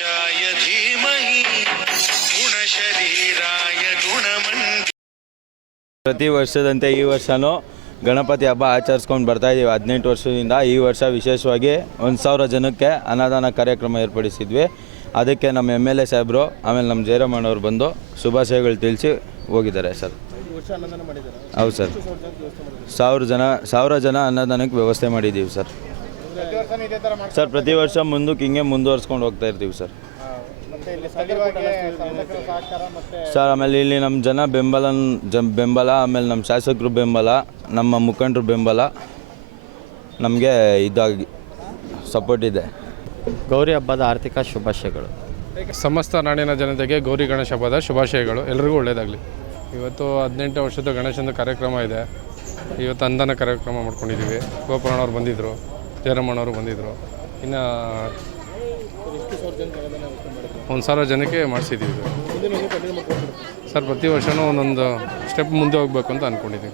गणपताय गणाध्यक्षाय धीमहि गुणशरीराय गुणमण्ड ಪ್ರತಿ ವರ್ಷದಂತೆ ಈ ವರ್ಷವೂ ಗಣಪತಿ ಹಬ್ಬ ಆಚರಿಸ್ಕೊಂಡು ಬರ್ತಾ ಇದ್ದೀವಿ ಹದಿನೆಂಟು ವರ್ಷದಿಂದ ಈ ವರ್ಷ ವಿಶೇಷವಾಗಿ ಒಂದು ಸಾವಿರ ಜನಕ್ಕೆ ಅನ್ನದಾನ ಕಾರ್ಯಕ್ರಮ ಏರ್ಪಡಿಸಿದ್ವಿ ಅದಕ್ಕೆ ನಮ್ಮ ಎಮ್ ಎಲ್ ಎ ಸಾಹೇಬರು ಆಮೇಲೆ ನಮ್ಮ ಜಯರಾಮಣ್ಣವ್ರು ಬಂದು ಶುಭಾಶಯಗಳು ತಿಳಿಸಿ ಹೋಗಿದ್ದಾರೆ ಸರ್ ಹೌದು ಸರ್ ಸಾವಿರ ಜನ ಸಾವಿರ ಜನ ಅನ್ನದಾನಕ್ಕೆ ವ್ಯವಸ್ಥೆ ಮಾಡಿದ್ದೀವಿ ಸರ್ ಸರ್ ಪ್ರತಿ ವರ್ಷ ಮುಂದಕ್ಕೆ ಹಿಂಗೆ ಮುಂದುವರ್ಸ್ಕೊಂಡು ಹೋಗ್ತಾ ಇರ್ತೀವಿ ಸರ್. ಸರ್ ಆಮೇಲೆ ಇಲ್ಲಿ ನಮ್ಮ ಜನ ಬೆಂಬಲ ಜ ಬೆಂಬಲ ಆಮೇಲೆ ನಮ್ಮ ಶಾಸಕರು ಬೆಂಬಲ ನಮ್ಮ ಮುಖಂಡರು ಬೆಂಬಲ ನಮಗೆ ಇದಾಗಿ ಸಪೋರ್ಟ್ ಇದೆ. ಗೌರಿ ಹಬ್ಬದ ಆರ್ಥಿಕ ಶುಭಾಶಯಗಳು. ಸಮಸ್ತ ನಾಡಿನ ಜನತೆಗೆ ಗೌರಿ ಗಣೇಶ ಹಬ್ಬದ ಶುಭಾಶಯಗಳು. ಎಲ್ರಿಗೂ ಒಳ್ಳೆಯದಾಗಲಿ ಇವತ್ತು ಹದಿನೆಂಟು ವರ್ಷದ ಗಣೇಶನ ಕಾರ್ಯಕ್ರಮ ಇದೆ. ಇವತ್ತು ಅಂದನ ಕಾರ್ಯಕ್ರಮ ಮಾಡ್ಕೊಂಡಿದ್ದೀವಿ. ಗೋಪುರಣವ್ರು ಬಂದಿದ್ದರು ಜಯರಮಣ್ಣವರು ಬಂದಿದ್ದರು ಇನ್ನು ಒಂದು ಸಾವಿರ ಜನಕ್ಕೆ ಮಾಡಿಸಿದ್ದೀವಿ ಸರ್, ಪ್ರತಿ ವರ್ಷವೂ ಒಂದೊಂದು ಸ್ಟೆಪ್ ಮುಂದೆ ಹೋಗಬೇಕು ಅಂತ ಅಂದ್ಕೊಂಡಿದ್ದೀವಿ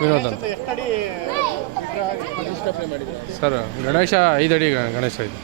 ವಿನೋದ್ ಅಂತ. ಸರ್, ಗಣೇಶ ಐದು ಅಡಿ ಗಣೇಶ ಇದೆ.